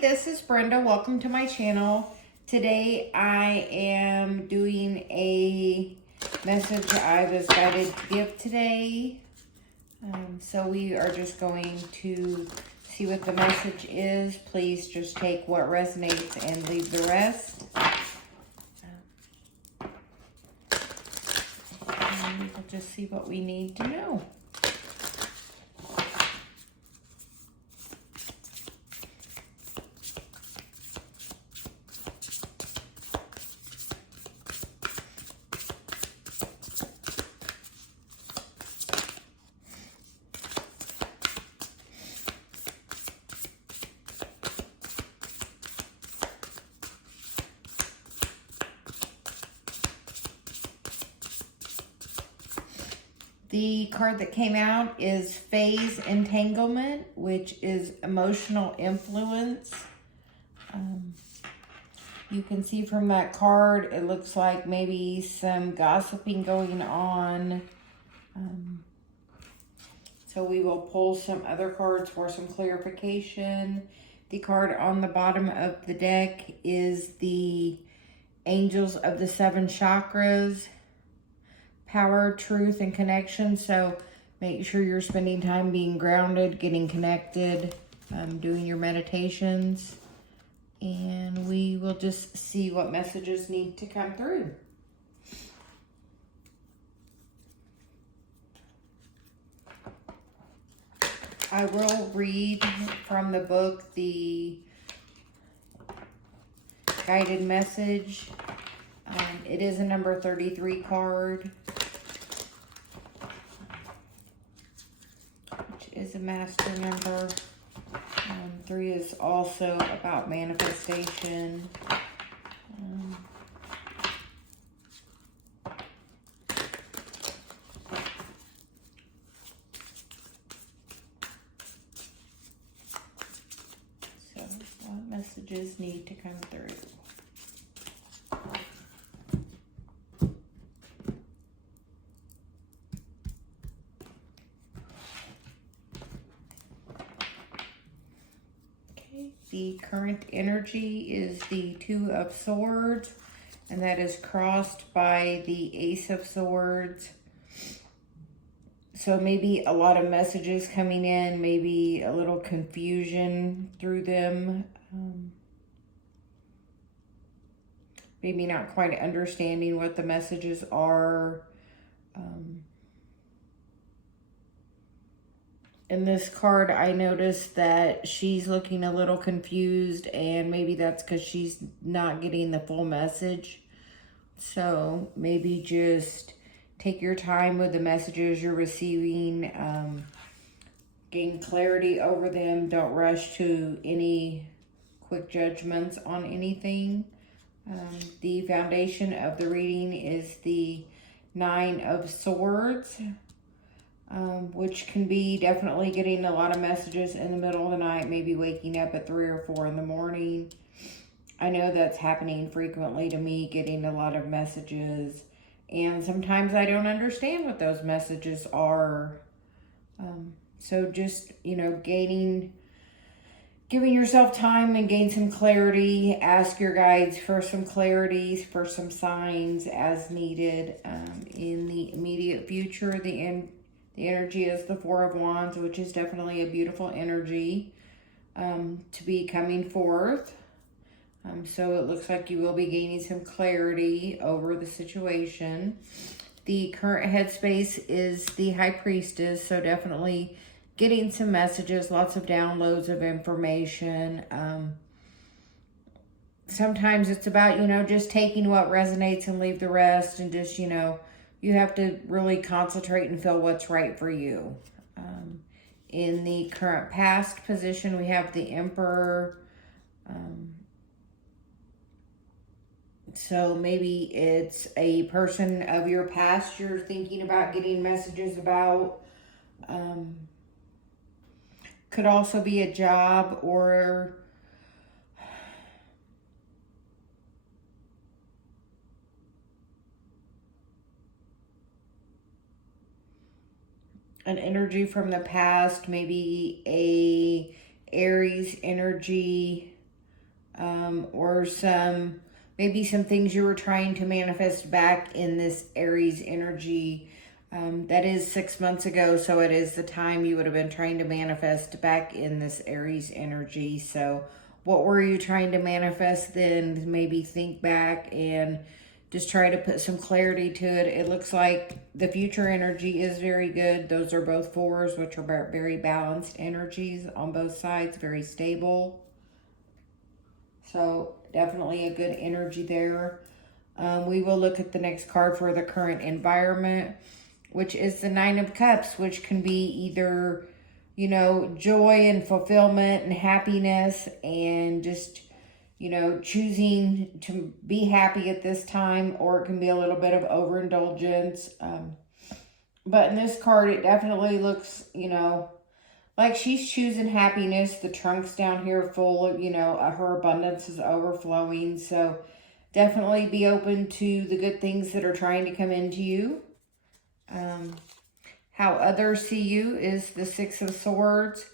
this is Brenda. Welcome to my channel. Today I am doing a message I was guided to give today. So we are just going to see what the message is. Please just take what resonates and leave the rest. And we'll just see what we need to know. The card that came out is Phase Entanglement, which is emotional influence. You can see from that card, it looks like maybe some gossiping going on. So we will pull some other cards for some clarification. The card on the bottom of the deck is the Angels of the Seven Chakras. Power, truth, and connection. So make sure you're spending time being grounded, getting connected, doing your meditations. And we will just see what messages need to come through. I will read from the book the guided message. It is a number 33 card, which is a master number. 3 is also about manifestation. So what messages need to come through? The current energy is the 2 of Swords, and that is crossed by the Ace of Swords. So maybe a lot of messages coming in, maybe a little confusion through them. Maybe not quite understanding what the messages are. In this card, I noticed that she's looking a little confused, and maybe that's because she's not getting the full message. So maybe just take your time with the messages you're receiving. Gain clarity over them. Don't rush to any quick judgments on anything. The foundation of the reading is the 9 of Swords. Which can be definitely getting a lot of messages in the middle of the night, maybe waking up at 3 or 4 in the morning. I know that's happening frequently to me, getting a lot of messages. And sometimes I don't understand what those messages are. So just, giving yourself time and gain some clarity. Ask your guides for some clarities, for some signs as needed. In the immediate future, the energy is the 4 of Wands, which is definitely a beautiful energy to be coming forth. So it looks like you will be gaining some clarity over the situation. The current headspace is the High Priestess, so definitely getting some messages, lots of downloads of information. Sometimes it's about, just taking what resonates and leave the rest, and just, you have to really concentrate and feel what's right for you. In the current past position, we have the Emperor. So maybe it's a person of your past you're thinking about getting messages about. Could also be a job or an energy from the past, maybe a Aries energy. or maybe some things you were trying to manifest back in this Aries energy. That is 6 months ago, so it is the time you would have been trying to manifest back in this Aries energy. So what were you trying to manifest then? Maybe think back and just try to put some clarity to it. It looks like the future energy is very good. Those are both fours, which are very balanced energies on both sides, very stable. So definitely a good energy there. We will look at the next card for the current environment, which is the Nine of Cups, which can be either, you know, joy and fulfillment and happiness and just, you know, choosing to be happy at this time, or it can be a little bit of overindulgence. But in this card, it definitely looks, you know, like she's choosing happiness. The trunk's down here full of, you know, her abundance is overflowing. So definitely be open to the good things that are trying to come into you. How others see you is the Six of Swords.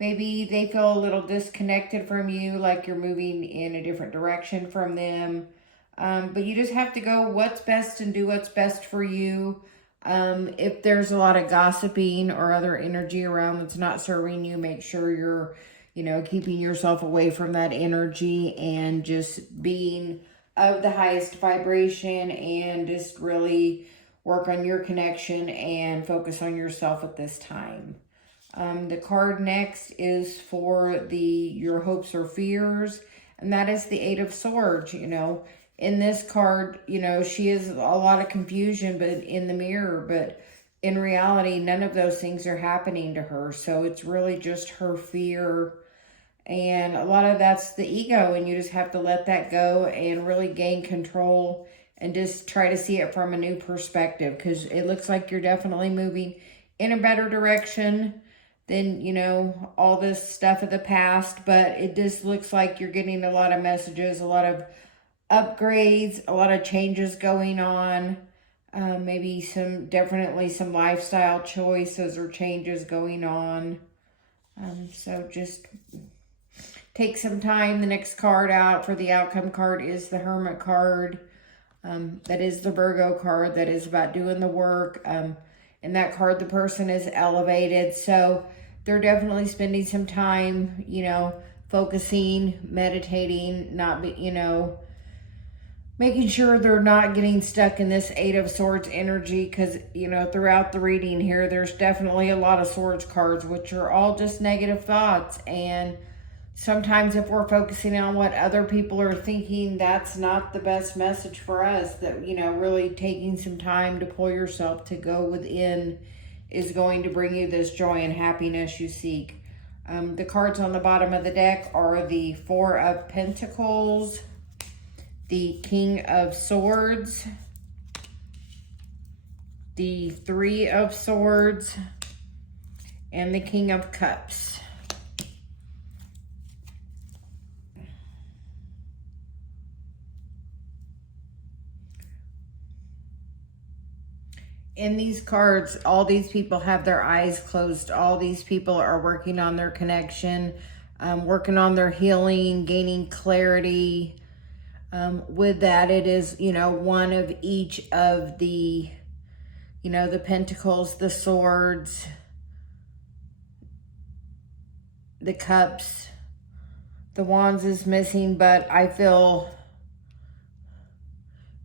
Maybe they feel a little disconnected from you, like you're moving in a different direction from them. But you just have to go what's best and do what's best for you. If there's a lot of gossiping or other energy around that's not serving you, make sure you're, you know, keeping yourself away from that energy and just being of the highest vibration and just really work on your connection and focus on yourself at this time. The card next is for your hopes or fears, and that is the Eight of Swords. You know, in this card, you know, she is a lot of confusion, but in the mirror, but in reality, none of those things are happening to her. So it's really just her fear, and a lot of that's the ego, and you just have to let that go and really gain control and just try to see it from a new perspective, because it looks like you're definitely moving in a better direction than, you know, all this stuff of the past. But it just looks like you're getting a lot of messages, a lot of upgrades, a lot of changes going on. Maybe definitely some lifestyle choices or changes going on. So just take some time. The next card out for the outcome card is the Hermit card. That is the Virgo card. That is about doing the work. In that card, the person is elevated. So they're definitely spending some time, you know, focusing, meditating, you know, making sure they're not getting stuck in this Eight of Swords energy. Because, you know, throughout the reading here, there's definitely a lot of Swords cards, which are all just negative thoughts. And sometimes if we're focusing on what other people are thinking, that's not the best message for us. That, you know, really taking some time to pull yourself to go within is going to bring you this joy and happiness you seek. The cards on the bottom of the deck are the Four of Pentacles, the King of Swords, the Three of Swords, and the King of Cups. In these cards, all these people have their eyes closed. All these people are working on their connection, working on their healing, gaining clarity. With that, it is, you know, one of each of the, you know, the Pentacles, the Swords, the Cups. The Wands is missing, but I feel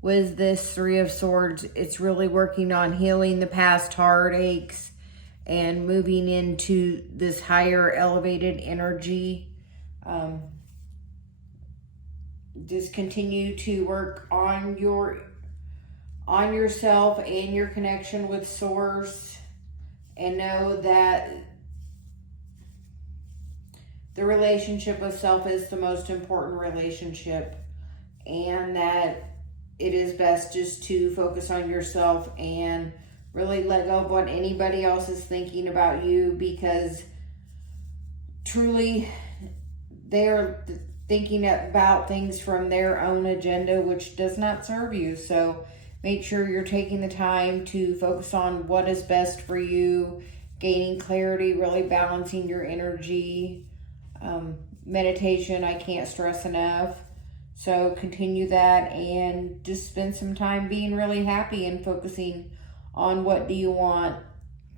with this Three of Swords, it's really working on healing the past heartaches and moving into this higher elevated energy. Just continue to work on yourself and your connection with Source, and know that the relationship with self is the most important relationship, and that it is best just to focus on yourself and really let go of what anybody else is thinking about you, because truly they are thinking about things from their own agenda, which does not serve you. So make sure you're taking the time to focus on what is best for you, gaining clarity, really balancing your energy. meditation. I can't stress enough. So continue that and just spend some time being really happy and focusing on what do you want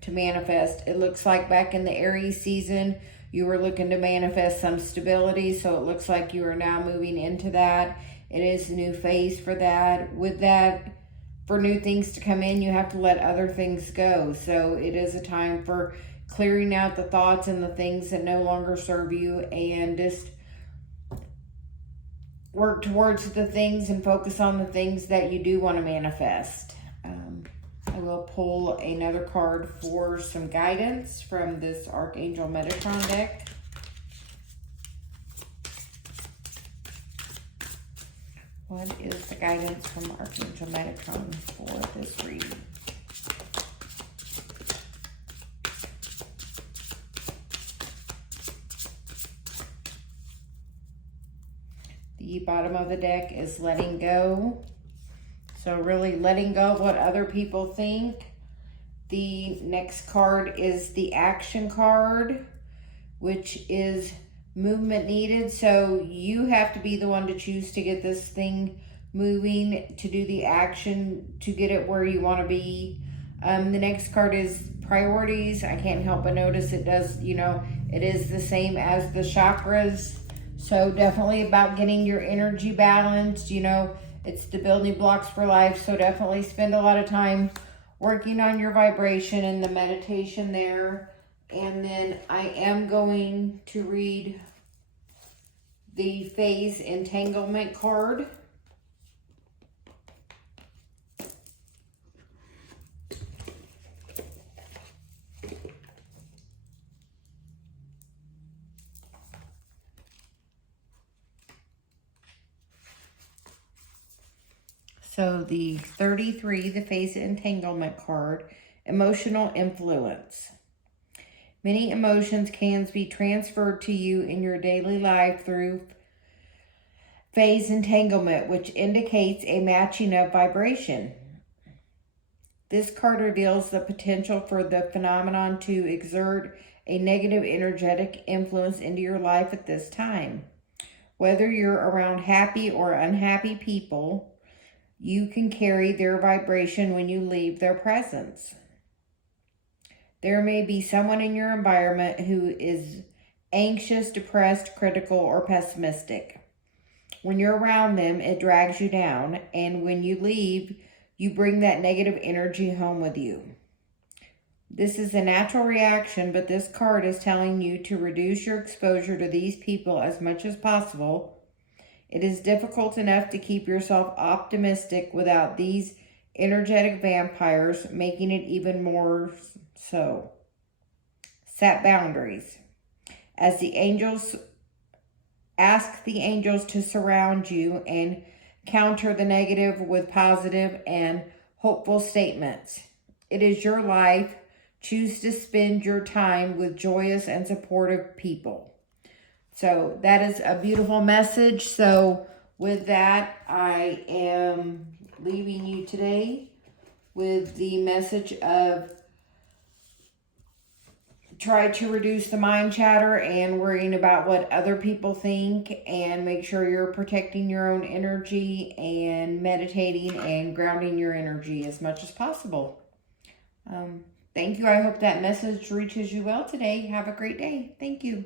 to manifest. It looks like back in the Aries season, you were looking to manifest some stability. So it looks like you are now moving into that. It is a new phase for that. With that, for new things to come in, you have to let other things go. So it is a time for clearing out the thoughts and the things that no longer serve you, and just work towards the things and focus on the things that you do want to manifest. I will pull another card for some guidance from this Archangel Metatron deck. What is the guidance from Archangel Metatron for this reading? The bottom of the deck is letting go. So really letting go of what other people think. The next card is the action card, which is movement needed. So you have to be the one to choose to get this thing moving, to do the action, to get it where you want to be. The next card is priorities. I can't help but notice it does, it is the same as the chakras. So definitely about getting your energy balanced, it's the building blocks for life. So definitely spend a lot of time working on your vibration and the meditation there. And then I am going to read the phase entanglement card. So the 33, the phase entanglement card, emotional influence. Many emotions can be transferred to you in your daily life through phase entanglement, which indicates a matching of vibration. This card reveals the potential for the phenomenon to exert a negative energetic influence into your life at this time. Whether you're around happy or unhappy people, you can carry their vibration when you leave their presence. There may be someone in your environment who is anxious, depressed, critical, or pessimistic. When you're around them, it drags you down, and when you leave, you bring that negative energy home with you. This is a natural reaction, but this card is telling you to reduce your exposure to these people as much as possible. It is difficult enough to keep yourself optimistic without these energetic vampires, making it even more so. Set boundaries. As the angels, ask the angels to surround you and counter the negative with positive and hopeful statements. It is your life. Choose to spend your time with joyous and supportive people. So that is a beautiful message. So with that, I am leaving you today with the message of try to reduce the mind chatter and worrying about what other people think, and make sure you're protecting your own energy and meditating and grounding your energy as much as possible. Thank you. I hope that message reaches you well today. Have a great day. Thank you.